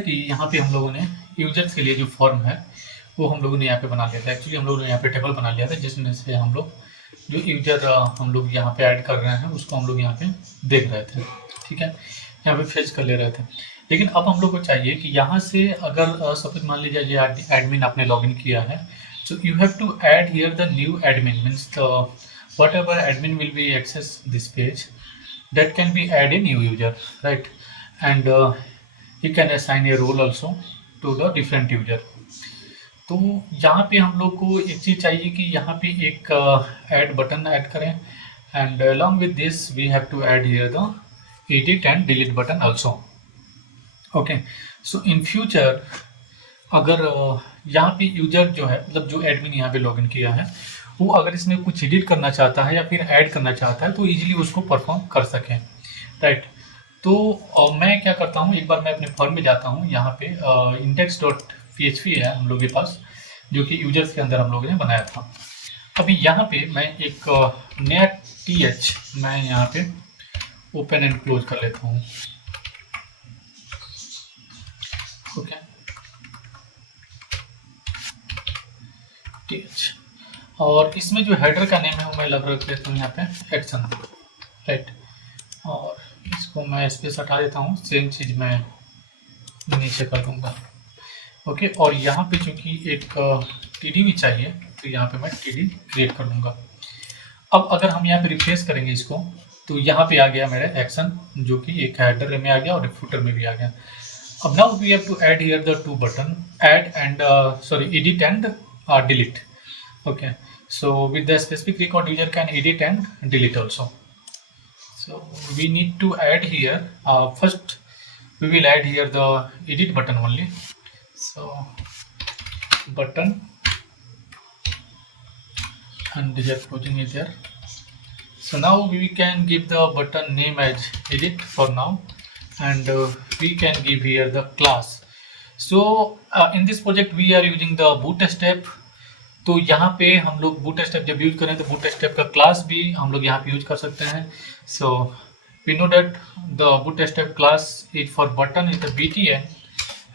कि यहाँ पे हम लोगों ने यूजर्स के लिए जो फॉर्म है वो हम लोगों ने यहाँ पे बना लिया था। एक्चुअली हम लोगों ने यहाँ पे टेबल बना लिया था जिसमें से हम लोग जो यूजर हम लोग यहाँ पे ऐड कर रहे हैं उसको हम लोग यहाँ पे देख रहे थे, ठीक है, यहाँ पे फेच कर ले रहे थे। लेकिन अब हम लोग को चाहिए कि यहाँ से अगर सपोज मान लीजिए ये एडमिन आपने लॉगिन किया है, so you have to add here the new admin, means the whatever admin will be access this page, that can be add a new user, right? And you can assign a role also to the different user. तो यहाँ पे हम लोग को एक चीज़ चाहिए कि यहाँ पे एक ऐड बटन ऐड करें, and along with this we have to add here the edit and delete button also. Okay, so in future अगर यहाँ पे यूजर जो है, मतलब जो एडमिन यहाँ पे लॉगिन किया है, वो अगर इसमें कुछ एडिट करना चाहता है या फिर ऐड करना चाहता है तो इजीली उसको परफॉर्म कर सकें, राइट? तो मैं क्या करता हूँ, एक बार मैं अपने फॉर्म में जाता हूँ, यहाँ पे index.php है हम लोग के पास, जो कि यूजर्स के अंदर हम लोगों ने बनाया था। अभी यहाँ पे मैं एक नया मैं यहाँ पे ओपन एंड क्लोज कर लेता हूँ। ओके, और इसमें जो हेडर का नेम है वो मैं लग रख लेता हूँ यहाँ पे एक्शन, राइट? और इसको मैं स्पेस हटा देता हूँ, सेम चीज़ मैं नीचे कर दूँगा। ओके, और यहाँ पे चूँकि एक टीडी भी चाहिए तो यहाँ पे मैं टीडी क्रिएट कर लूँगा। अब अगर हम यहाँ पे रिफ्रेश करेंगे इसको तो यहाँ पे आ गया मेरा एक्शन, जो कि एक हेडर में आ गया और एक फुटर में भी आ गया। अब now we have to add here the two button, add and edit and delete. Okay, so with the specific record user can edit and delete also. So we need to add here, first we will add here the edit button only. So button, and here closing is there. So now we can give the button name as edit for now, and we can give here the class. So in this project we are using the bootstrap, तो यहाँ पे हम लोग बूटस्ट्रैप जब यूज करें तो बूटस्ट्रैप का क्लास भी हम लोग यहाँ पे यूज कर सकते हैं। So we know that the bootstrap class is for button is the btn,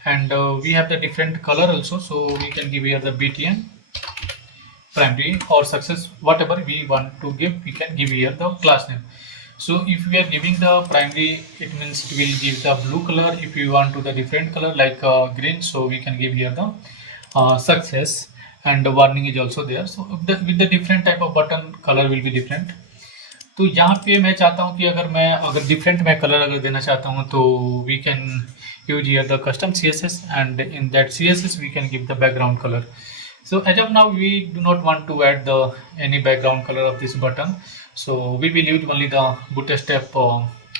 and we have the different colour also, so we can give here the btn primary or success, whatever we want to give, we can give here the class name. So if we are giving the primary, it means it will give the blue color. If we want to the different color like green, so we can give here the success, and the warning is also there. So with the different type of button color will be different. तो यहाँ पे मैं चाहता हूँ कि अगर डिफरेंट मैं कलर अगर देना चाहता हूँ तो we can use here the custom CSS, and in that CSS we can give the background colour. So as of now we do not want to add the any background color of this button, so we will use only the bootstrap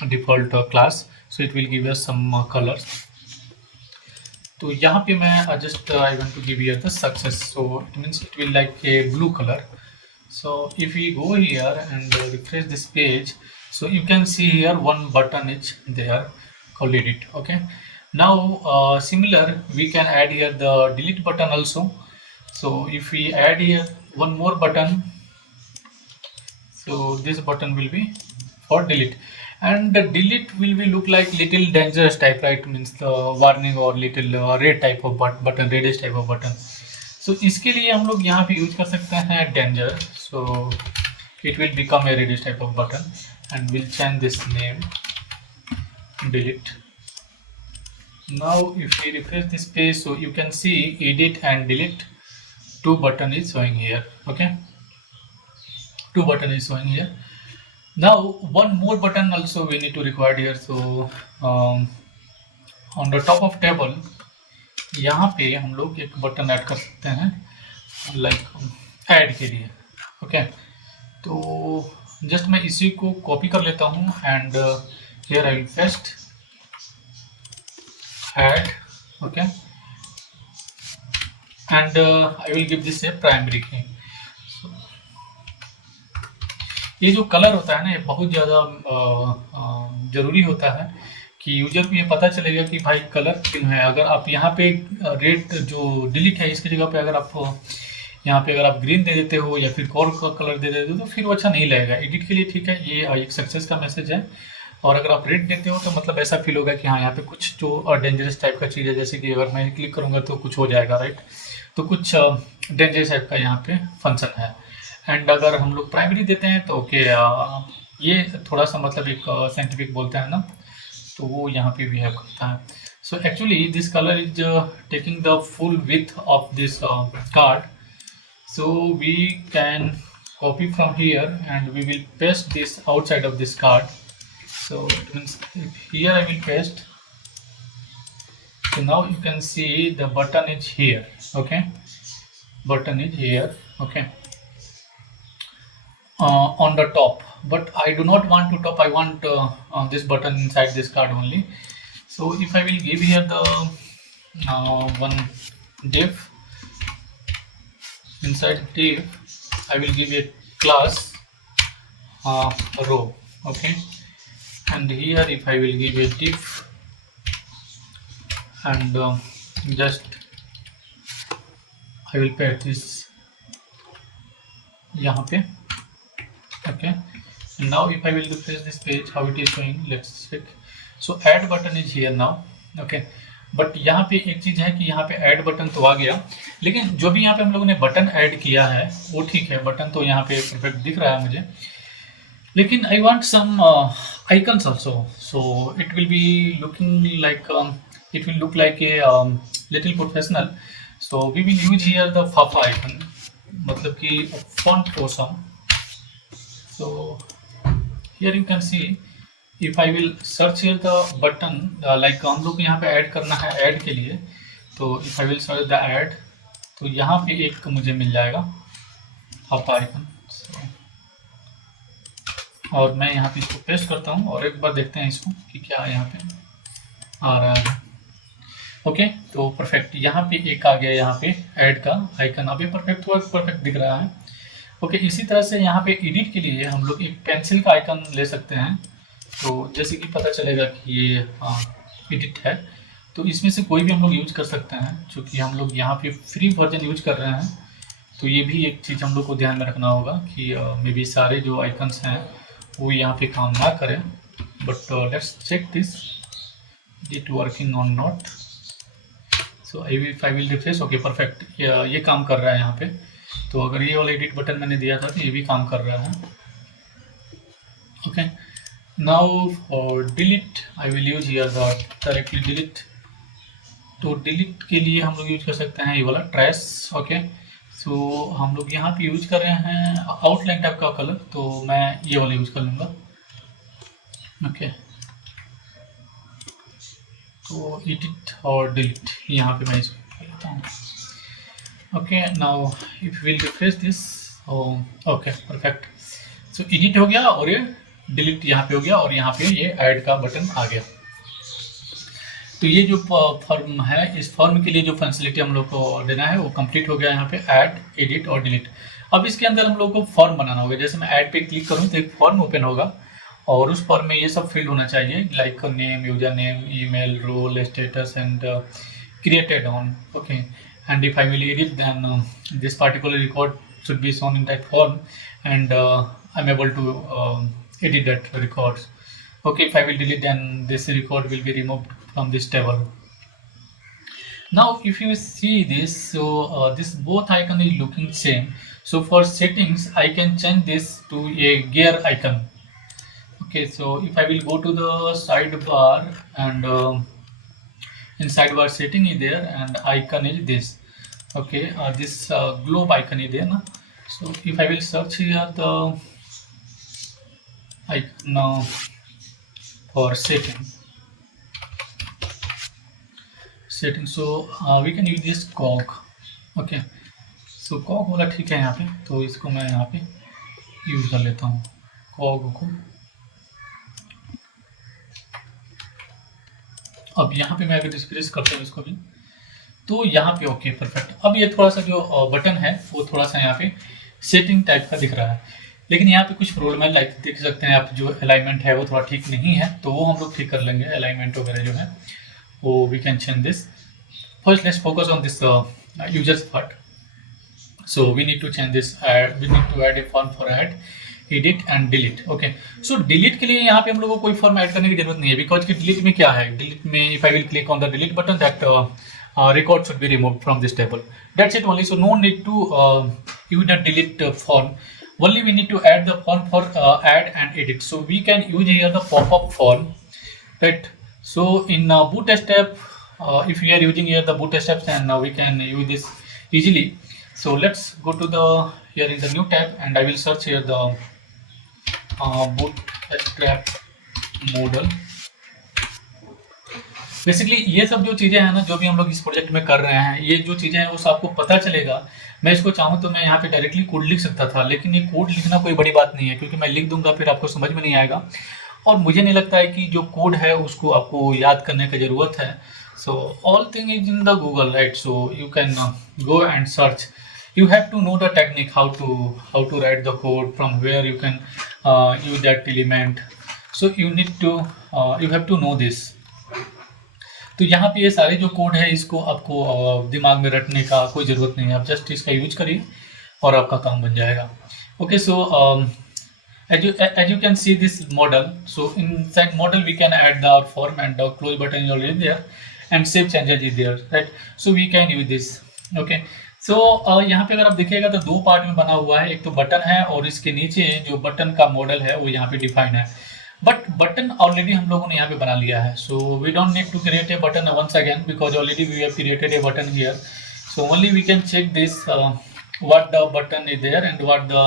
default class, so it will give us some colors. तो यहाँ पे मैं just I want to give here the success, so it means it will like a blue color. So if we go here and refresh this page, so you can see here one button is there called edit. Okay, now similar we can add here the delete button also. So if we add here one more button, so this button will be for delete, and the delete will be look like little dangerous type, right? Means the warning or little red type of button, reddish type of button. So इसके लिए हम लोग यहाँ पे यूज कर सकते हैं danger. So it will become a reddish type of button, and we'll change this name delete. Now if we refresh this page, so you can see edit and delete, two button is showing here. Okay, two button is showing here. Now one more button also we need to require here. So on the top of table यहाँ पे हम लोग एक button add कर सकते हैं like add के लिए. ओके, तो जस्ट मैं इसी को कॉपी कर लेता हूँ, and here I will paste add. Okay, and I will give this ए प्राइमरी की. ये जो कलर होता है ना, ये बहुत ज़्यादा ज़रूरी होता है कि यूजर को ये पता चलेगा कि भाई कलर क्यों है. अगर आप यहाँ पे रेड जो डिलीट है इसकी जगह पे अगर आप यहाँ पे अगर आप ग्रीन दे देते हो या फिर और का कलर दे देते हो तो फिर वो अच्छा नहीं लगेगा एडिट के लिए. ठीक है, ये एक सक्सेस का मैसेज है. और अगर आप रेड देते हो तो मतलब ऐसा फील होगा कि हाँ यहाँ पे कुछ जो डेंजरस टाइप का चीज़ है, जैसे कि अगर मैं क्लिक करूँगा तो कुछ हो जाएगा, राइट। तो कुछ डेंजरस टाइप का यहाँ पे फंक्शन है। एंड अगर हम लोग प्राइमरी देते हैं तो ओके, ये थोड़ा सा मतलब एक साइंटिफिक बोलते हैं ना, तो वो यहाँ पे बिहेव करता है। So actually this colour is taking the full width of this card, so we can copy from here and we will paste this outside of this card. So it means if here I will paste, so now you can see the button is here, okay, button is here, okay, on the top, but I do not want to top, I want this button inside this card only. So if I will give here the one div, inside div I will give a class row, okay, and here if I will give a div and just I will paste this यहाँ पे, okay. Now if I will refresh this page, how it is showing, let's check. So add button is here now, okay. But यहाँ पे एक चीज़ है कि यहाँ पे ऐड बटन तो आ गया, लेकिन जो भी यहाँ पे हम लोगों ने बटन ऐड किया है वो ठीक है, बटन तो यहाँ पे परफेक्ट दिख रहा है मुझे, लेकिन I want some icons also, so it will be looking like it will look like a little professional, so we will use here the fafa icon, मतलब कि font awesome. So here you can see if I will search here the button, like हम लोग को यहाँ पे ऐड करना है, ऐड के लिए तो if I will search the add, तो यहाँ पे एक मुझे मिल जाएगा फाफा आइकन, और मैं यहाँ पे इसको पेस्ट करता हूँ और एक बार देखते हैं इसको कि क्या यहाँ पे आ रहा है, ओके। तो परफेक्ट यहाँ पे एक आ गया, यहाँ पे ऐड का आइकन अभी परफेक्ट हुआ, परफेक्ट दिख रहा है, ओके। इसी तरह से यहाँ पे एडिट के लिए हम लोग एक पेंसिल का आइकन ले सकते हैं, तो जैसे कि पता चलेगा कि ये एडिट है, तो इसमें से कोई भी हम लोग यूज कर सकते हैं, क्योंकि हम लोग यहाँ पे फ्री वर्जन यूज कर रहे हैं, तो ये भी एक चीज़ हम लोग को ध्यान में रखना होगा कि मे बी सारे जो आइकन्स हैं वो यहाँ पे काम ना करें, but let's check this it working on not. So if I will refresh, okay perfect, ये काम कर रहा है यहाँ पे, तो अगर ये वाला एडिट बटन मैंने दिया था तो ये भी काम कर रहा है, okay. Now for delete I will use here the directly delete, तो डिलीट के लिए हम लोग यूज कर सकते हैं ये वाला ट्रेस, ओके। सो हम लोग यहाँ पे यूज कर रहे हैं आउटलाइन टाइप का कलर, तो मैं ये वाला यूज कर लूँगा, ओके। तो एडिट और डिलीट यहाँ पे मैं इसको कर लेता हूँ, okay. Now if will refresh this, okay perfect, सो एडिट हो गया और ये डिलीट यहाँ पे हो गया, और यहाँ पे ये ऐड का बटन आ गया। तो ये जो फॉर्म है, इस फॉर्म के लिए जो फंक्शनलिटी हम लोग को देना है वो कंप्लीट हो गया यहाँ पे, ऐड, एडिट और डिलीट। अब इसके अंदर हम लोग को फॉर्म बनाना होगा, जैसे मैं ऐड पे क्लिक करूँ तो एक फॉर्म ओपन होगा, और उस फॉर्म में ये सब फील्ड होना चाहिए, like name, user name, email, role, status and created on, okay. And if I will edit, then this particular record should be shown in that form, and I'm able to edit that records, okay. If I will delete, then this record will be removed from this table. Now if you see this, so this both icon is looking same, so for settings I can change this to a gear icon, okay. So if I will go to the sidebar, and in sidebar setting is there, and icon is this, okay. This globe icon is there na? So if I will search here the icon now for setting, so we can use this cog, okay. So cog वाला ठीक है यहाँ पे, तो इसको मैं यहाँ पे यूज कर लेता हूँ cog को। अब यहाँ पे मैं अगर डिस्प्लेस करता हूँ इसको भी, तो यहाँ पे ओके परफेक्ट। अब ये थोड़ा सा जो बटन है वो थोड़ा सा यहाँ पे सेटिंग टाइप का दिख रहा है, लेकिन यहाँ पे कुछ प्रॉब्लम है, लाइक देख सकते हैं आप, जो अलाइनमेंट है वो थोड़ा ठीक नहीं है, तो वो हम लोग ठीक कर लेंगे, अलाइनमेंट वगैरह जो है वो we can change this. First let's focus on this users part, so we need to change this, we need to add a form for add, edit and delete. Okay, सो डिलीट के लिए यहाँ पे हम लोगों को कोई फॉर्म ऐड करने की जरूरत नहीं है, बिकॉज कि डिलीट में क्या है, डिलीट में if I will click on the delete button that record should be removed from this table. That's it only. So no need to use the delete form. Only we need to add the form for add and edit. So we can use here the pop-up form, right? So in Bootstrap, if we are using here the Bootstrap, and we can use this easily. So let's go to the here in the new tab, and I will search here the Bootstrap model. Basically ये सब जो चीज़ें हैं ना, जो भी हम लोग इस प्रोजेक्ट में कर रहे हैं, ये जो चीज़ें हैं वो आपको पता चलेगा। मैं इसको चाहूँ तो मैं यहाँ पे डायरेक्टली कोड लिख सकता था, लेकिन ये कोड लिखना कोई बड़ी बात नहीं है, क्योंकि मैं लिख दूंगा फिर आपको समझ में नहीं आएगा, और मुझे नहीं लगता है कि जो कोड है उसको आपको याद करने की ज़रूरत है। So all thing is in the Google, right? So you can go and search. You have to know the technique, how to write the code, from where you can use that element. So you need to you have to know this. तो यहाँ पे ये सारे जो कोड है इसको आपको दिमाग में रटने का कोई ज़रूरत नहीं है, आप जस्ट इसका यूज करिए और आपका काम बन जाएगा। ओके, सो as you can see this model, so inside model we can add the form, and the close button is already there, and save changes is there, right? So we can use this. Okay, so यहाँ पे अगर आप देखिएगा तो दो पार्ट में बना हुआ है, एक तो बटन है और इसके नीचे जो बटन का मॉडल है वो यहाँ पे डिफाइन है, बट बटन ऑलरेडी हम लोगों ने यहाँ पे बना लिया है। So we don't need to create a button once again, because already we have created a button here. So only we can check this what the button is there and what the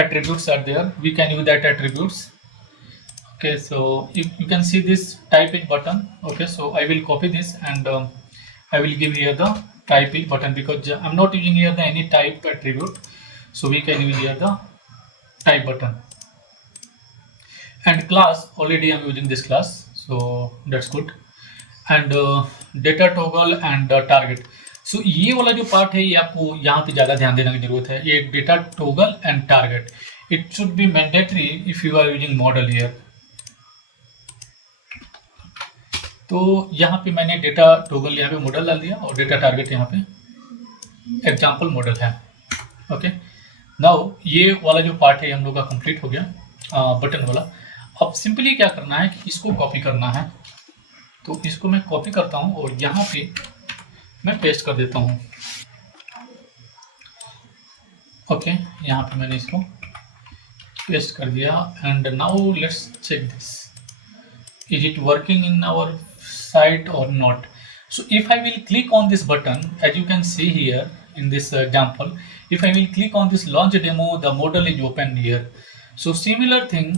attributes are there. We can use that attributes. Okay, so you can see this type it button. Okay, so I will copy this, and I will give here the type it button, because I'm not using here the any type attribute, so we can use here the type button. And class, already I'm using this class, so that's good. And data toggle and target. सो ये वाला जो पार्ट है ये आपको यहाँ पे ज़्यादा ध्यान देने की जरूरत है, ये data toggle and target. It should be mandatory if you are using modal here. तो यहाँ पे मैंने डेटा टोगल यहाँ पे मॉडल डाल दिया और डेटा टारगेट यहाँ पे एग्जाम्पल मॉडल है. ओके, नाउ ये वाला जो पार्ट है हम लोग का कंप्लीट हो गया बटन वाला. अब सिंपली क्या करना है कि इसको कॉपी करना है, तो इसको मैं कॉपी करता हूँ और यहाँ पे मैं पेस्ट कर देता हूँ. ओके, यहाँ पे मैंने इसको पेस्ट कर दिया. And now let's check this, is it working in our site और नॉट. So if I will click on this button, as you can see here in this example, if I will click on this launch demo, the model is open here. So similar thing,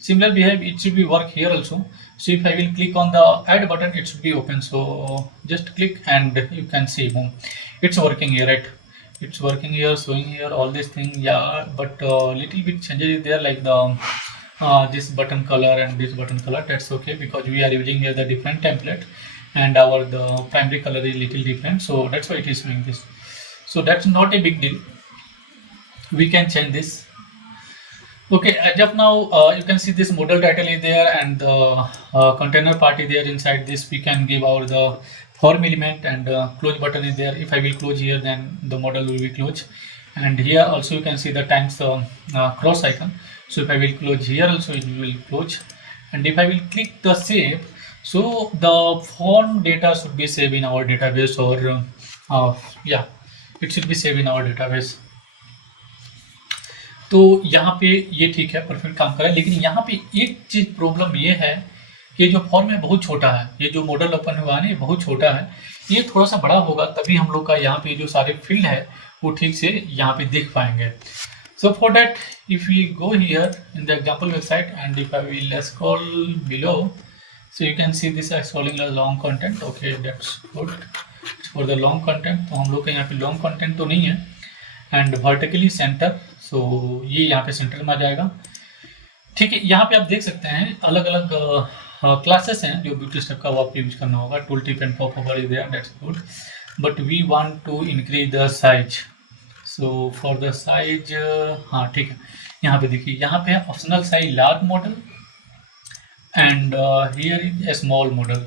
similar behavior, it should be work here also. So if I will click on the add button, it should be open. So just click and you can see, boom, it's working here, right? It's working here, showing here all this thing. Yeah, but little bit changes is there, like the this button color and this button color. That's okay, because we are using here the different template, and the primary color is little different, so that's why it is doing this. So that's not a big deal, we can change this. Okay, as of now you can see this model title is there, and the container part is there. Inside this we can give our the form element, and close button is there. If I will close here, then the model will be closed. And here also you can see the times cross icon. So if I will close here also, it will close. And if I will click the save, so the form data should be saved in our database, or yeah, it should be saved in our database. तो यहाँ पे ये ठीक है, परफेक्ट काम कर रहा है. लेकिन यहाँ पे एक चीज प्रॉब्लम ये है कि जो फॉर्म है बहुत छोटा है. ये जो मॉडल ओपन हुआ है ये बहुत छोटा है. ये थोड़ा सा बड़ा होगा तभी हम लोग का यहाँ पे जो सारे फील्ड है वो ठीक से यहाँ पे दिख पाएंगे. So for that, if we go here in the example website, and if I will scroll below, so you can see this scrolling the long content. Okay, that's good. It's for the long content. तो हम लोग का यहाँ पे long content तो नहीं है. And vertically center, so ये यहाँ पे सेंटर में आ जाएगा. ठीक है, यहाँ पे आप देख सकते हैं अलग अलग क्लासेस हैं जो बूटस्ट्रैप का वो आपको यूज करना होगा. Tooltip and popover is there, that's good. But we want to increase the size. So for the size, हाँ ठीक है, यहाँ पे देखिए, यहाँ पे है optional size large modal, and here is a small model.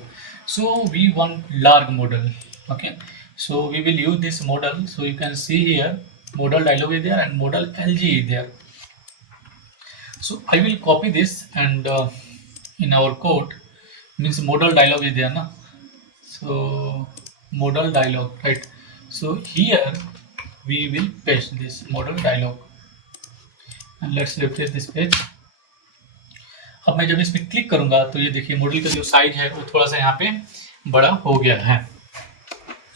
So we want large model. Okay, so we will use this model. So you can see here model dialog is there and model LG is there. So I will copy this and in our code means modal dialog is there na. So modal dialog, right? So here we will paste this modal dialog and let's refresh this page. अब मैं जब इस पर क्लिक करूंगा तो ये देखिए मॉडल का जो साइज है वो थोड़ा सा यहाँ पे बड़ा हो गया है.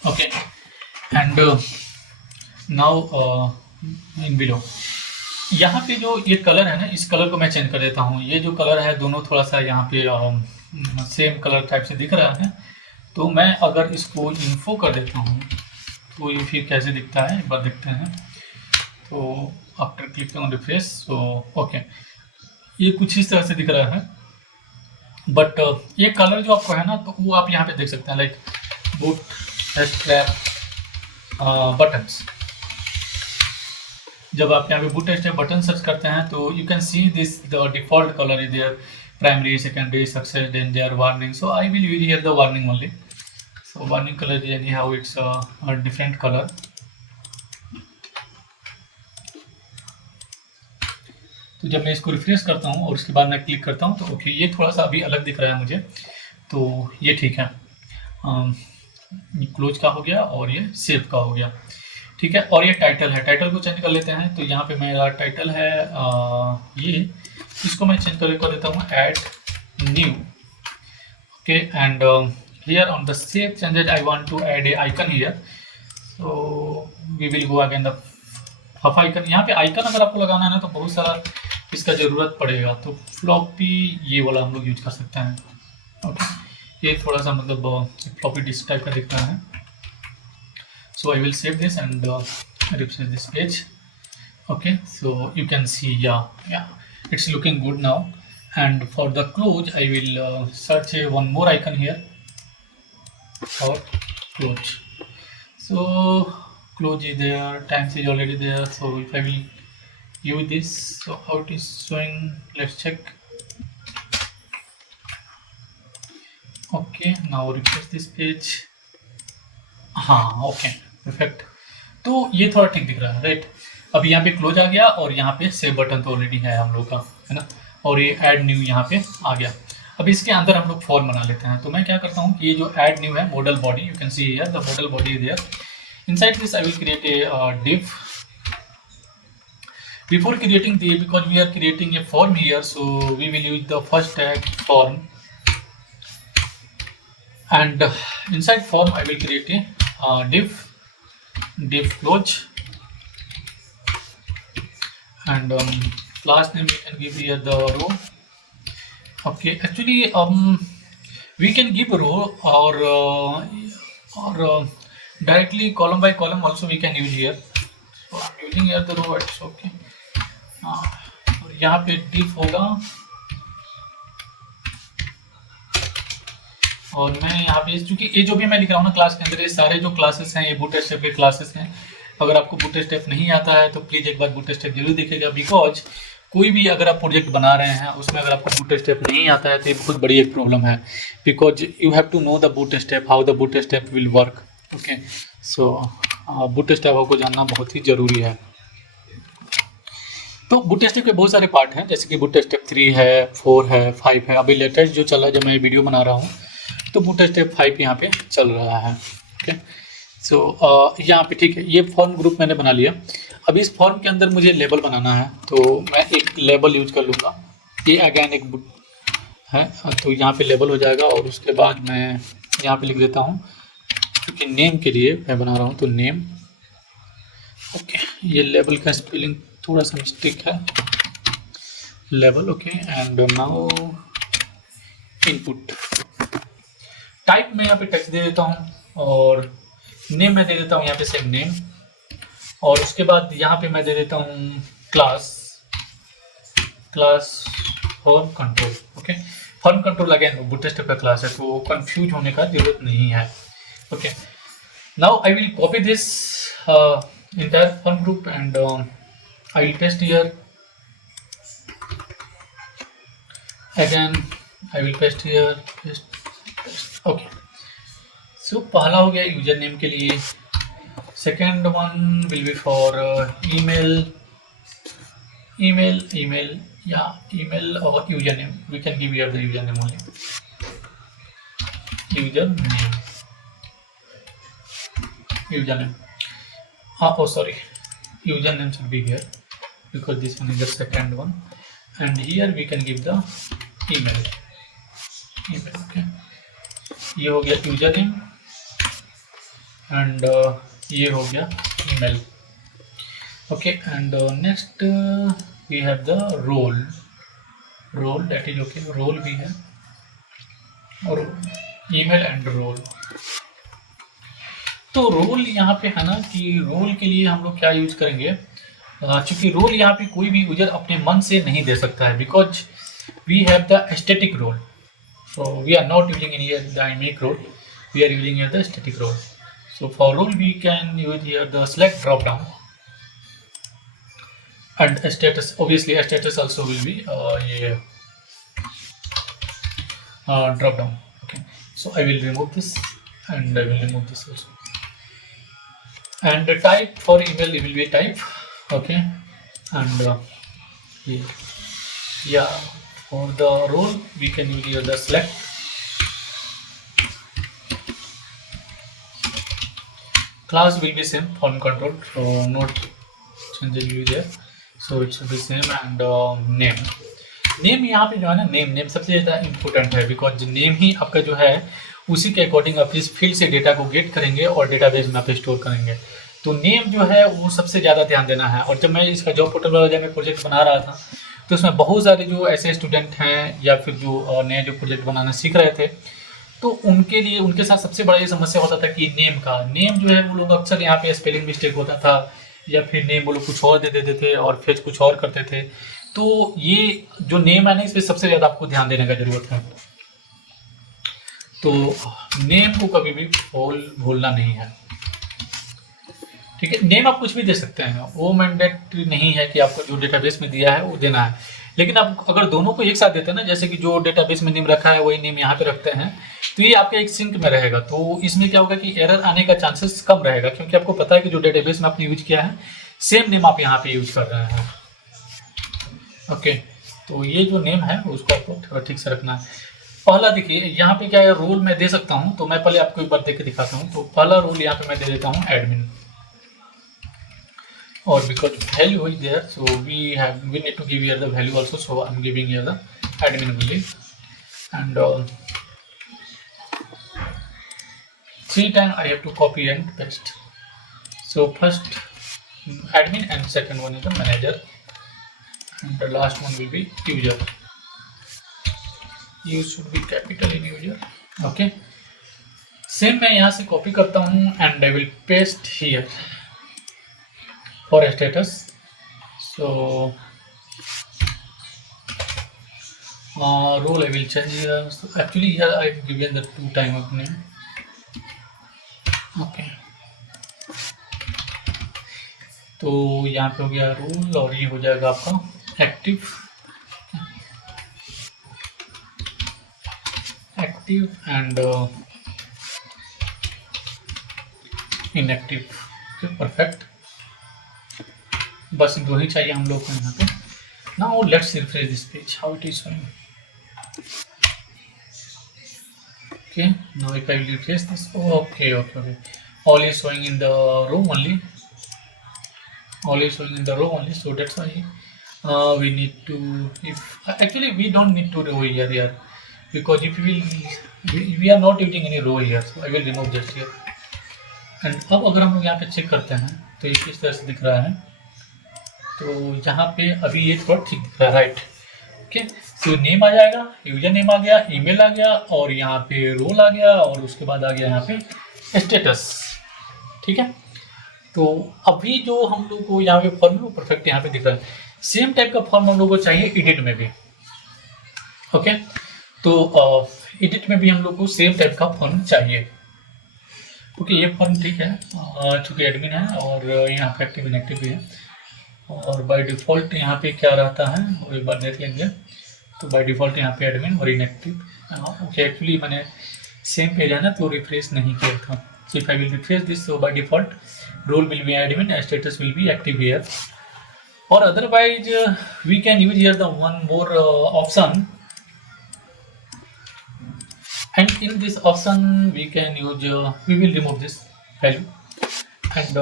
Okay and now in below यहाँ पे जो ये कलर है ना, इस कलर को मैं चेंज कर देता हूँ. ये जो कलर है दोनों थोड़ा सा यहाँ पे सेम कलर टाइप से दिख रहा है. तो मैं अगर इसको इन्फो कर देता हूँ तो ये फिर कैसे दिखता है एक बार देखते हैं. तो after click on refresh, so okay ये कुछ इस तरह से दिख रहा है. बट ये कलर जो आपको है ना तो वो आप यहाँ पे देख सकते हैं, लाइक बूट स्ट्रैप बटन्स. जब आप यहाँ पे बूट स्ट्रैप बटन सर्च करते हैं तो you can see this the default colour is there, primary, secondary, success, danger, warning. So I will use here the warning only. So warning color is anyhow it's a different color. तो जब मैं इसको रिफ्रेश करता हूँ और उसके बाद मैं क्लिक करता हूँ तो ओके ये थोड़ा सा अभी अलग दिख रहा है मुझे, तो ये ठीक है. क्लोज का हो गया और ये सेव का हो गया, ठीक है. और ये टाइटल है, टाइटल को चेंज कर लेते हैं. तो यहाँ पे मेरा टाइटल है ये, इसको मैं चेंज कर देता हूँ add new. Okay and here on the save changes I want to add a icon here. So we will go again the huff icon. यहाँ पे आइकन अगर आपको लगाना है ना तो बहुत सारा इसका ज़रूरत पड़ेगा, तो फ्लॉपी ये वाला हम लोग यूज कर सकते हैं. ओके ये थोड़ा सा मतलब फ्लॉपी डिस्क टाइप का दिखता है. So I will save this and refresh this page. Okay so you can see yeah it's looking good now. And for the close I will search one more icon here or close. So close is there, times is already there. So if I will use this, so how it is showing, let's check. Okay now refresh this page. हाँ okay perfect. तो ये थोड़ा ठीक दिख रहा है, राइट. अब यहाँ पे क्लोज आ गया और यहाँ पे सेव बटन तो ऑलरेडी है हम लोग का, है ना. और ये ऐड न्यू यहाँ पे आ गया. अब इसके अंदर हम लोग फॉर्म बना लेते हैं. तो मैं क्या करता हूँ कि ये जो ऐड न्यू है modal body, you can see here the modal body is there. Inside this I will create a div. Before creating the, because we are creating a form here, so we will use the first tag form, and inside form I will create a div close, and last name we can give here the row. Okay actually we can give a row or directly column by column also we can use here. So I'm using here the row, it's okay. और यहाँ पे div होगा और मैं यहाँ पे चूंकि ये जो भी मैं लिख रहा हूँ ना क्लास के अंदर, ये सारे जो क्लासेस हैं ये बूटस्ट्रैप के क्लासेस हैं. अगर आपको बूटस्ट्रैप नहीं आता है तो प्लीज़ एक बार बूटस्ट्रैप जरूर देखिएगा, बिकॉज कोई भी अगर आप प्रोजेक्ट बना रहे हैं उसमें अगर आपको बूटस्ट्रैप नहीं आता है तो ये बहुत बड़ी एक प्रॉब्लम है. Because you have to know the bootstrap, how the bootstrap will work. Okay so bootstrap आपको जानना बहुत ही ज़रूरी है. तो बूटस्ट्रैप के बहुत सारे पार्ट हैं, जैसे कि बूटस्ट्रैप 3 है, 4 है, 5 है. अभी लेटेस्ट जो चल रहा है, जब मैं वीडियो बना रहा हूँ तो बूटस्ट्रैप 5 यहाँ पे चल रहा है. ओके सो यहाँ पे ठीक है, ये फॉर्म ग्रुप मैंने बना लिया. अब इस फॉर्म के अंदर मुझे लेबल बनाना है, तो मैं एक लेबल यूज कर लूँगा. ये अगैन एक है, तो यहाँ पे लेबल हो जाएगा. और उसके बाद मैं यहाँ पे लिख देता हूँ, क्योंकि नेम के लिए मैं बना रहा हूँ तो नेम. ओके ये लेबल का स्पेलिंग थोड़ा सा मिस्टेक है, level. Okay and now input type में यहाँ पे टेक्स्ट दे देता हूँ और नेम में दे देता हूँ यहाँ पे सेम नेम. और उसके बाद यहाँ पे मैं दे देता हूँ class form control. Okay form control again bootstrap का क्लास है, तो कंफ्यूज होने का जरूरत नहीं है. Okay now I will copy this entire form group and I will paste here. Again I will paste here, paste. Okay so पहला हो गया यूजर नेम के लिए. Second one will be for email. Yeah, email or username. We can give here the username only. Username. Username. Oh, sorry. Username should be here because this one is the second one. And here we can give the email. Okay. ये हो गया username and ये हो गया email. Okay, and next we have the role. That is okay. Role भी है और email and role. तो रोल यहाँ पे है ना कि रोल के लिए हम लोग क्या यूज करेंगे, चूंकि रोल यहाँ पे कोई भी यूजर अपने मन से नहीं दे सकता है because we have the static role. So we are not using in here the dynamic role, we are using here the static role. So for role we can use here the select drop down and status. Obviously a status also will be drop down. Okay, so I will remove this and I will remove this also. And the type for email it will be type. Okay, and yeah, for the role we can use here the select. Class will be same, form control, so not changes will be there, so it should be same. And name यहाँ पे जो है ना नेम सबसे ज़्यादा इम्पोर्टेंट है because name ही आपका जो है उसी के अकॉर्डिंग आप इस फील्ड से डेटा को गेट करेंगे और डेटाबेस में आप स्टोर करेंगे. तो नेम जो है वो सबसे ज़्यादा ध्यान देना है. और जब मैं इसका जॉब पोर्टल वाला जब मैं प्रोजेक्ट बना रहा था तो उसमें बहुत सारे जो ऐसे स्टूडेंट हैं या फिर जो नए जो प्रोजेक्ट बनाना सीख रहे थे तो उनके लिए उनके साथ सबसे बड़ा ये समस्या होता था कि नेम जो है वो लोग अक्सर यहाँ पे स्पेलिंग मिस्टेक होता था या फिर नेम वो लोग कुछ और दे देते थे और फेज कुछ और करते थे. तो ये जो नेम है ना इस पर सबसे ज़्यादा आपको ध्यान देने का ज़रूरत है. तो नेम को कभी भी भूलना नहीं है. ठीक है, नेम आप कुछ भी दे सकते हैं, वो मैंडेटरी नहीं है कि आपको जो डेटाबेस में दिया है वो देना है. लेकिन आप अगर दोनों को एक साथ देते हैं ना, जैसे कि जो डेटाबेस में नेम रखा है वही नेम यहाँ पे रखते हैं, तो ये आपके एक सिंक में रहेगा. तो इसमें क्या होगा कि एरर आने का चांसेस कम रहेगा क्योंकि आपको पता है कि जो डेटाबेस में आपने यूज किया है सेम नेम आप यहाँ पे यूज कर रहे हैं. ओके, तो ये जो नेम है उसको आपको ठीक से रखना है. पहला देखिए यहाँ पे क्या है, रोल मैं दे सकता हूँ. तो मैं पहले आपको एक बार देख के दिखाता हूँ. तो पहला रोल यहाँ पे मैं दे देता हूँ admin. Or because value is there, so we need to give here the value also, so I'm giving here the admin only. And 3 times I have to copy and paste. So first admin and second one is the manager and the last one will be user. You should be capital in user. Okay, same मैं यहाँ से copy करता हूँ and I will paste here for status. So role I will change here. So actually here I have given the 2 time of name. Okay, तो यहाँ पे हो गया रोल और ये हो जाएगा आपका एक्टिव एंड इनएक्टिव. परफेक्ट, बस दो ही चाहिए हम लोग को यहाँ पे. Now let's refresh this page, how it is showing. Okay, now if I will refresh this, okay, all is showing in the row only, so that's why we need to, if actually we don't need to row here because if we are not using any row here, so I will remove just here. And अब अगर हम लोग यहाँ पे चेक करते हैं तो ये किस तरह से दिख रहा है. तो यहाँ पे अभी ये थोड़ा ठीक दिख रहा है, राइट. ओके, तो नेम आ जाएगा, यूजर नेम आ गया, ईमेल आ गया और यहाँ पे रोल आ गया और उसके बाद आ गया यहाँ पे स्टेटस. ठीक है, तो अभी जो हम लोग को यहाँ पे फॉर्म है वो परफेक्ट यहाँ पे दिख रहा है. सेम टाइप का फॉर्म हम लोग को चाहिए एडिट में भी. ओके, तो एडिट में भी हम लोग को सेम टाइप का फॉर्म चाहिए क्योंकि ये फॉर्म ठीक है चूँकि एडमिन है और यहाँ पे एक्टिव इनएक्टिव भी है. और बाय डिफ़ॉल्ट यहाँ पे क्या रहता है वो एक बार देख लेंगे. तो बाय डिफ़ॉल्ट यहाँ पे एडमिन और इनएक्टिव. ओके, एक्चुअली मैंने सेम पेज है ना तो रिफ्रेश नहीं किया था. So if I will refresh this, so by default role will be admin and status will be active here. or otherwise we can use here the one more option, and in this option we can use we will remove this value, and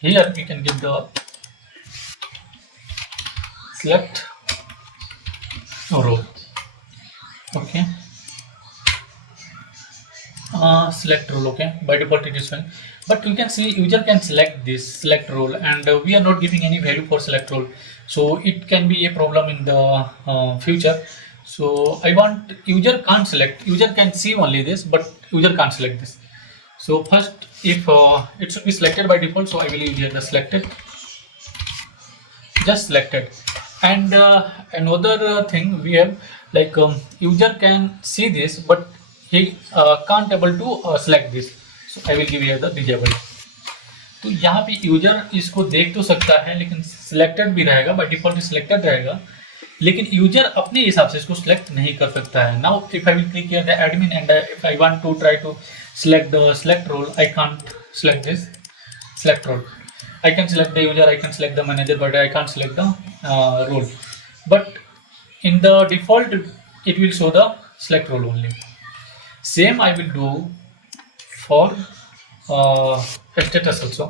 here we can give the select row. Okay, select role. Okay, by default it is fine, but you can see user can select this select role, and we are not giving any value for select role, so it can be a problem in the future. So I want user can't select, user can see only this, but user can't select this. So first, if it should be selected by default, so I will use here the selected, just selected. And another thing we have, like user can see this, but he can't able to select this, so I will give here the disable. तो यहाँ पे यूजर इसको देख तो सकता है, लेकिन सिलेक्टेड भी रहेगा, बाय डिफॉल्ट सिलेक्टेड रहेगा, लेकिन यूजर अपने हिसाब से इसको सिलेक्ट नहीं कर सकता है. Now if I will click here the admin and if I want to try to select the select role, I can't select this select role. I can select the user, I can select the manager, but I can't select the role. But in the default it will show the select role only. Same I will do for status also.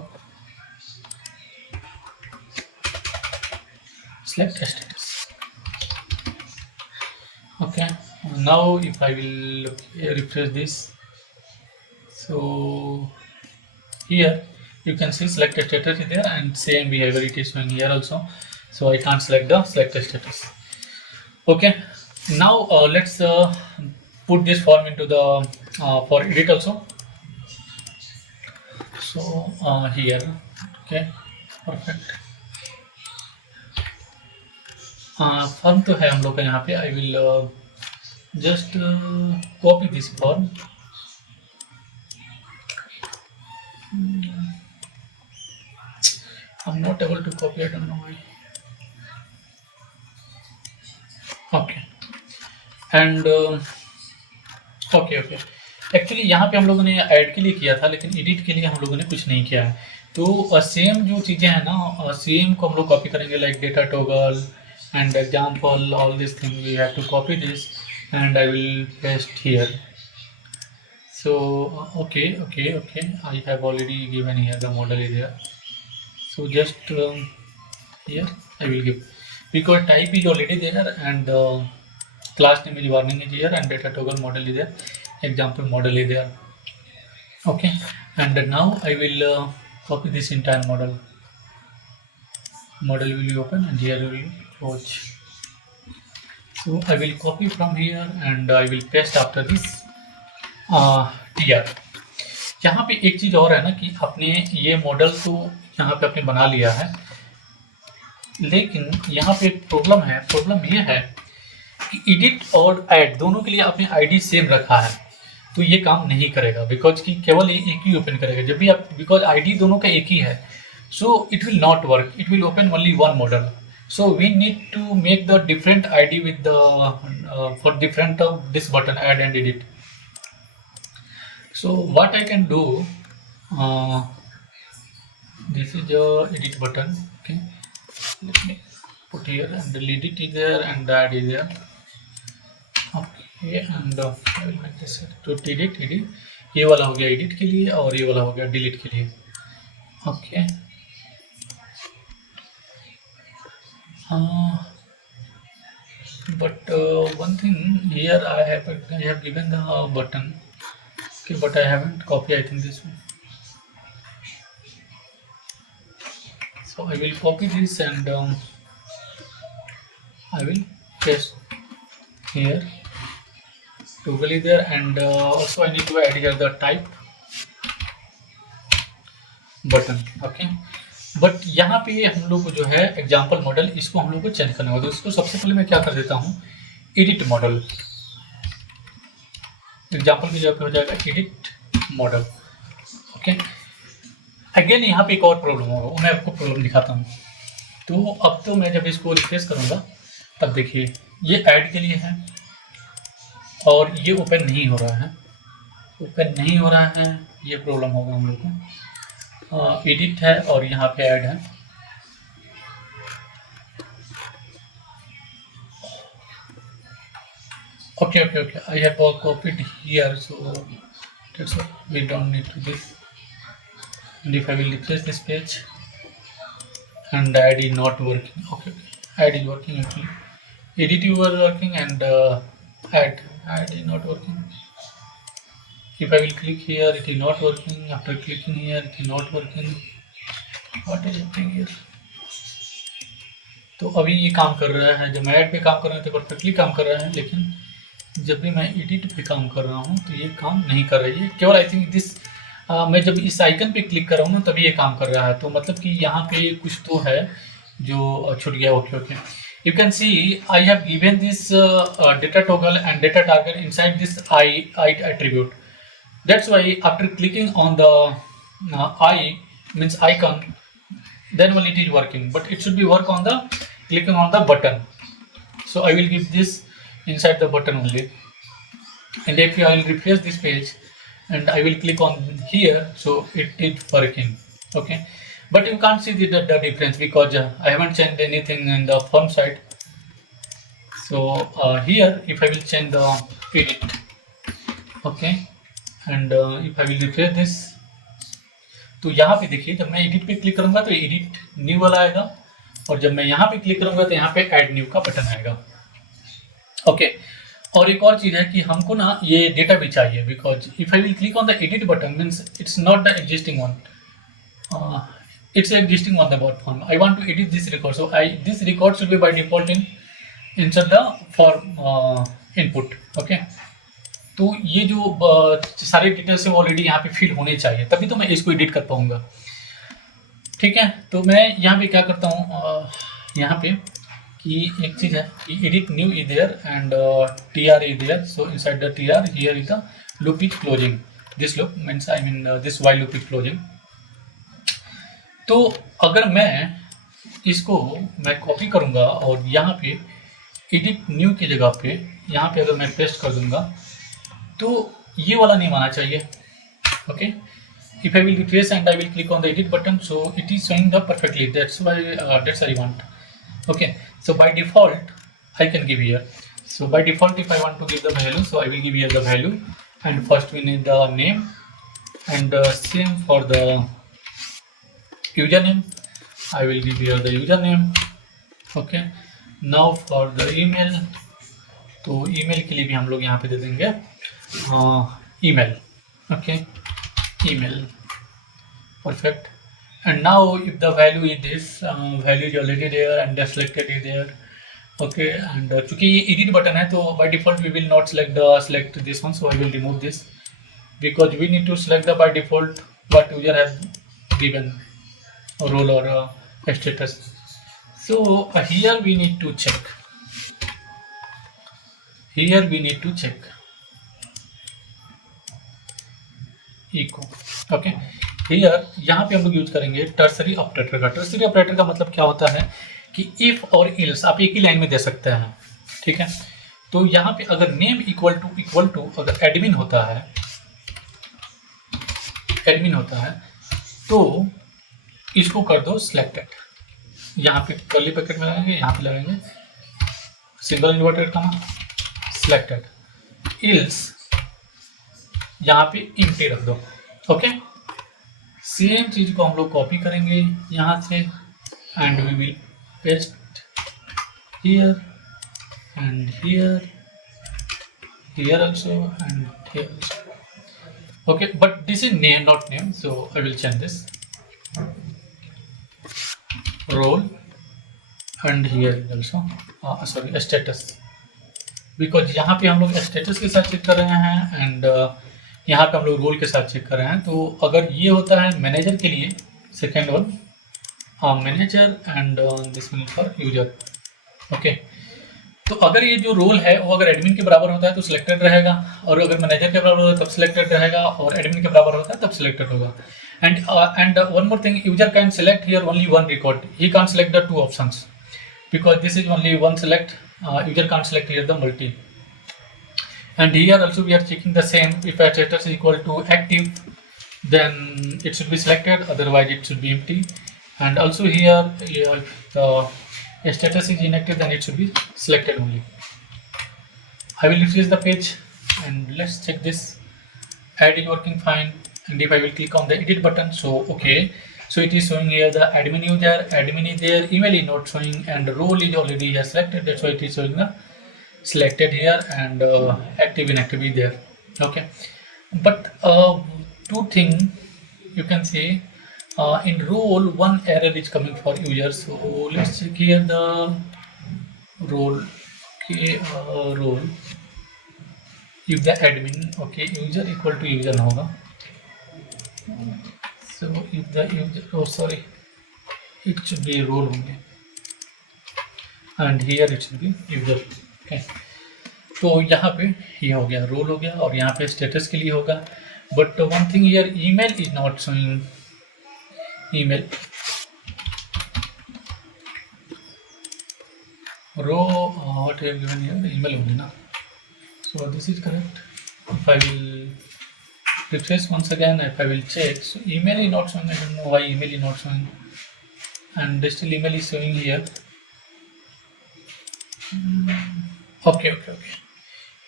Select status. Okay, now if I will refresh this, so here you can see select status is there, and same behavior it is showing here also, so I can't select the select status. Okay, now let's put this form into the for edit also. So here, okay, perfect. Form तो है हम लोग का यहाँ पे. I will just copy this form. I'm not able to copy, I don't know why. Okay, and okay. Actually यहाँ पे हम लोगों ने ऐड के लिए किया था, लेकिन एडिट के लिए हम लोगों ने कुछ नहीं किया है. तो सेम जो चीज़ें हैं ना, सेम को हम लोग कॉपी करेंगे, like data toggle and example, all these things we have to copy this, and I will paste here. So okay, I have already given here the model is there, so just here I will give, because type is already there, and class name is warning is here, and data toggle model is there, example model is there. Okay, and now I will copy this entire model will be open, and here will watch. So I will copy from here and I will paste after this tr. यहाँ पे एक चीज और है ना, कि आपने ये मॉडल तो यहाँ पे आपने बना लिया है, लेकिन यहाँ पे एक प्रॉब्लम है. प्रॉब्लम ये है कि एडिट और ऐड दोनों के लिए आपने आईडी सेम रखा है, तो ये काम नहीं करेगा, बिकॉज कि केवल एक ही ओपन करेगा जब भी आप, बिकॉज आईडी दोनों का एक ही है, so it will not work, it will open only one model. So we need to make the different ID with the for different of this button, add and edit. So what I can do, this is the edit button. Okay, let me put here, and the edit is there and the add is there. Okay, and I will make this to edit. ये वाला हो गया edit के लिए, और ये वाला हो गया delete के लिए. Okay. But one thing here, I have given the button, okay, but I haven't copied, I think, this one. So I will copy this and I will paste here. Toggle is there, and also I need to add here the type button. Okay, but यहाँ पे हम लोग को जो है example model, इसको हम लोग को चेंज करना होगा. तो इसको सबसे पहले मैं क्या कर देता हूँ, एडिट मॉडल, एग्जाम्पल की जगह पे हो जाएगा एडिट मॉडल. ओके, अगेन यहाँ पे एक और प्रॉब्लम होगा, मैं आपको प्रॉब्लम दिखाता हूँ. तो अब तो मैं जब इसको रिफ्रेश करूँगा, तब देखिए ये ऐड के लिए है और ये ओपन नहीं हो रहा है, ये प्रॉब्लम होगा हम लोग को. एडिट है और यहाँ पे ऐड है. Okay. I have copied here, so that's why we don't need to this. And if I will refresh this page, and ID not working. Okay. ID is working actually. Edit you were working, and add ID not working. If I will click here, it is not working. After clicking here, it is not working. What is happening here? तो अभी ये काम कर रहा है, जब मैं ऐड पे काम कर रहा हूँ तो परफेक्टली काम कर रहा है, लेकिन जब भी मैं एडिट पे काम कर रहा हूँ तो ये काम नहीं कर रही है। केवल आई थिंक दिस मैं जब इस आइकन पे क्लिक कर रहा हूँ ना तभी ये काम कर रहा है। तो मतलब कि यहाँ पे कुछ तो है जो छूट गया। Okay you can C I have given this data toggle and data target inside this I attribute. That's why after clicking on the I means icon, then only it is working, but it should be work on the clicking on the button. So I will give this inside the button only, and if I will refresh this page and I will click on here, so it is working. Okay, but you can't see the difference because I haven't changed anything in the font side. So here if I will change the edit, okay, and if I will refresh this, तो यहाँ पे देखिए जब मैं एडिट पे क्लिक करूंगा तो edit new वाला आएगा, और जब मैं यहाँ पे क्लिक करूंगा तो यहाँ पे ऐड न्यू का बटन आएगा। ओके और एक और चीज़ है कि हमको ना ये डेटा भी चाहिए, because if I will click on the edit button means it's not the existing one, it's existing on the bot form. I want to edit this record, so this record should be by default inside the form input. Okay, तो ये जो सारे डिटेल्स है ऑलरेडी यहाँ पे फिल होने चाहिए, तभी तो मैं इसको एडिट कर पाऊंगा। ठीक है, तो मैं यहाँ पे क्या करता हूँ, यहाँ पे कि एक चीज़ है कि edit new is there and tr is there, so inside the tr here is the loop is closing, this loop means I mean this while loop is closing. तो अगर मैं इसको मैं कॉपी करूँगा और यहाँ पे एडिट न्यू की जगह पे यहाँ पे अगर मैं पेस्ट कर दूंगा तो ये वाला नहीं आना चाहिए। Okay if I will refresh and I will click on the edit button, so it is showing the perfectly, that's why that's I want. Okay so by default I can give here, so by default if I want to give the value, so I will give here the value and first we need the name and same for the user name, I will give here the user name. Okay now for the email, तो ईमेल के लिए भी हम लोग यहाँ पे दे देंगे email. Okay, email, perfect. And now if the value is this, value is already there and the selected is there. Okay, and चूंकि ये edit button है तो by default we will not select this one, so I will remove this because we need to select the by default what user has given a role or a status. So here we need to check. Here we need to check echo. Okay here यहाँ पे हम लोग use करेंगे ternary operator का। Ternary operator का मतलब क्या होता है कि इफ और इल्स आप एक ही लाइन में दे सकते हैं। ठीक है, तो यहाँ पे अगर नेम इक्वल टू अगर एडमिन होता है तो इसको कर दो सिलेक्टेड। यहाँ पे कर्ली ब्रैकेट में लगाएंगे, यहाँ पे लगाएंगे single inverted comma selected, ills यहाँ पे इंटी रख दो। ओके सेम चीज को हम लोग कॉपी करेंगे यहाँ से and we will paste here and here also and here also. Okay but this is name not name, so I will change this role and here also sorry status, because यहाँ पे हम लोग स्टेटस के साथ चेक कर रहे हैं एंड यहाँ पे हम लोग रोल के साथ चेक कर रहे हैं। तो अगर ये होता है मैनेजर के लिए, second one manager and this mean for user. Okay तो अगर ये जो रोल है वो अगर एडमिन के बराबर होता है तो सिलेक्टेड रहेगा, और अगर मैनेजर के बराबर होता है तब सिलेक्टेड रहेगा, और एडमिन के बराबर होता है तब सिलेक्टेड होगा। And one more thing, user can select here only one record, he can't select the two options because this is only one select, user can't select here the multi. And here also we are checking the same, if a status is equal to active then it should be selected, otherwise it should be empty. And also here if the status is inactive then it should be selected only. I will refresh the page and let's check this. Add is working fine, and if I will click on the edit button, so okay, so it is showing here the admin user, admin is there, email is not showing, and role is already here selected. That's why it is showing the selected here, and active inactive is there. Okay, but two thing you can say, in role one error is coming for user. So let's check here the role. Okay, role, if the admin, okay, user equal to user ना होगा. So if the user, oh sorry, it should be role only, and here it should be user. Okay, तो यहाँ पे ये हो गया, रोल हो गया, और यहाँ पे स्टेटस के लिए होगा. But one thing here, email is not showing. Email row what have given here, email होगी ना. So this is correct. If I will refresh once again, if I will check, so email is not showing. I don't know why email is not showing, and still email is showing here. Okay.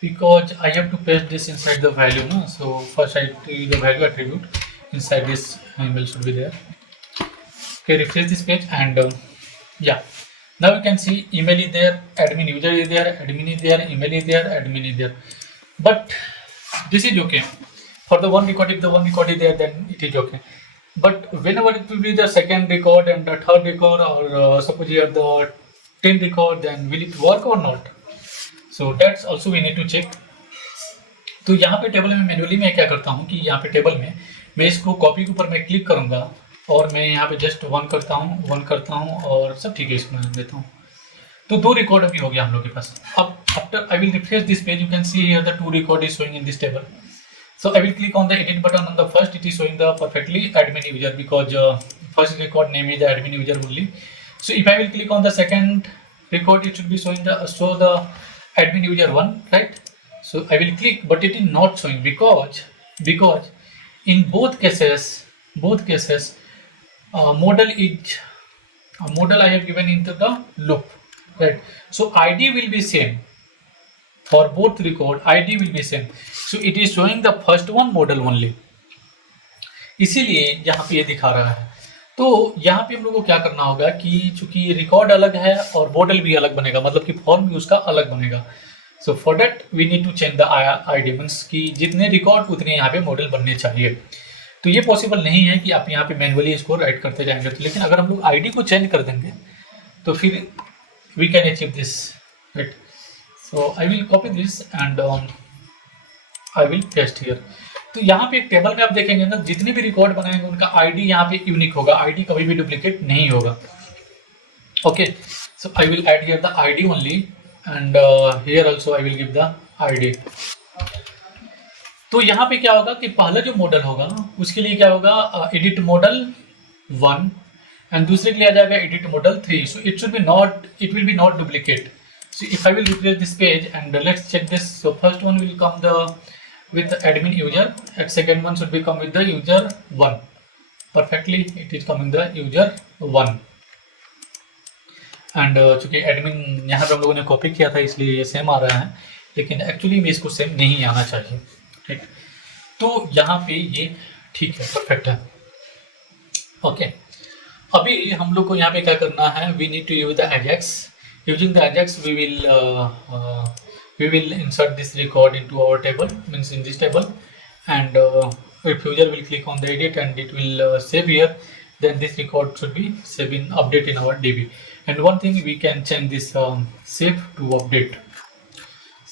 Because I have to paste this inside the value, no? So first I do the value attribute inside this email should be there. Okay, refresh this page, and yeah. Now you can see email is there, admin user is there, admin is there, email is there, admin is there. But this is okay. For the one record, if the one record is there, then it is okay. But whenever it will be the second record and the third record, or suppose here the 10 record, then will it work or not? So that's also we need to check. तो यहाँ पे टेबल में मैन्युअली मैं क्या करता हूँ कि यहाँ पे टेबल में मैं इसको कॉपी के ऊपर मैं क्लिक करूँगा, और मैं यहाँ पे जस्ट वन करता हूँ और सब ठीक है, इसको मैं देता हूँ. तो दो रिकॉर्ड अभी हो गया हम लोग के पास. अब after I will refresh this page, you can see here the 2 record is showing in this table. So I will click on the edit button on the first. It is showing the perfectly admin user, because first record name is the admin user only. So if I will click on the second record, it should be showing the admin user 1, right? So I will click, but it is not showing because in both cases model I have given into the loop, right? So ID will be same for both record, ID will be same. So it is showing the first one model only, इसीलिए यहाँ पे ये दिखा रहा है. तो यहाँ पे हम लोग को क्या करना होगा कि चूंकि रिकॉर्ड अलग है और मॉडल भी अलग बनेगा, मतलब कि फॉर्म भी उसका अलग बनेगा. So for that we need to change the ID, means कि जितने रिकॉर्ड उतने यहाँ पे मॉडल बनने चाहिए. तो ये पॉसिबल नहीं है कि आप यहाँ पे मैन्युअली इसको राइट करते जाएंगे. तो लेकिन अगर हम लोग ID को चेंज कर देंगे तो फिर we can achieve this, right. So I will copy this and I will paste here. तो यहाँ पे एक टेबल में आप देखेंगे ना, जितने भी रिकॉर्ड बनाएंगे उनका आईडी यहाँ पे यूनिक होगा, आईडी कभी भी डुप्लीकेट नहीं होगा. ओके, सो I will add here the ID only, and here also I will give the ID. तो यहाँ पे क्या होगा कि पहला जो मॉडल होगा उसके लिए क्या होगा, एडिट मॉडल 1, एंड दूसरे के लिए आ जाएगा edit model 3. So it will B not duplicate. So if I will replace this page, and let's check this. So first one will come with the admin user, and second one should be come with the user 1. Perfectly it is coming the user 1, and चूंकि एडमिन यहाँ पे हम लोगों ने कॉपी किया था इसलिए ये सेम आ रहा है, लेकिन एक्चुअली में इसको सेम नहीं आना चाहिए, ठीक. तो यहाँ पे ये ठीक है, परफेक्ट है. ओके, अभी हम लोग को यहाँ पे क्या करना है, we need to use the Ajax. Using the Ajax, we will insert this record into our table, means in this table, and if user will click on the edit and it will save here, then this record should be saved in update in our DB. And one thing, we can change this save to update.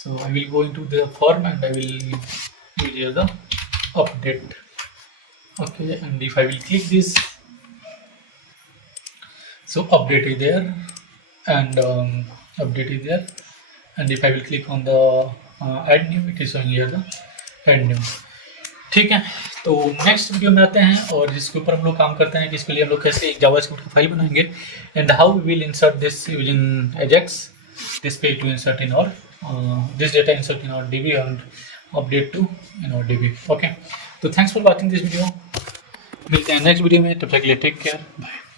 So I will go into the form and I will use here the update. Okay, and if I will click this, so update is there, and update is there, and if I will click on the add new, it is showing here the add new. ठीक है, तो next video में आते हैं और जिसके ऊपर हम लोग काम करते हैं कि इसके लिए हम लोग कैसे एक जावास्क्रिप्ट की फाइल बनाएंगे, and how we will insert this using Ajax this page to insert in our this data insert in our DB and update to in our DB. Okay, तो thanks for watching this video. मिलते हैं next video में, तब तक के लिए take care, bye.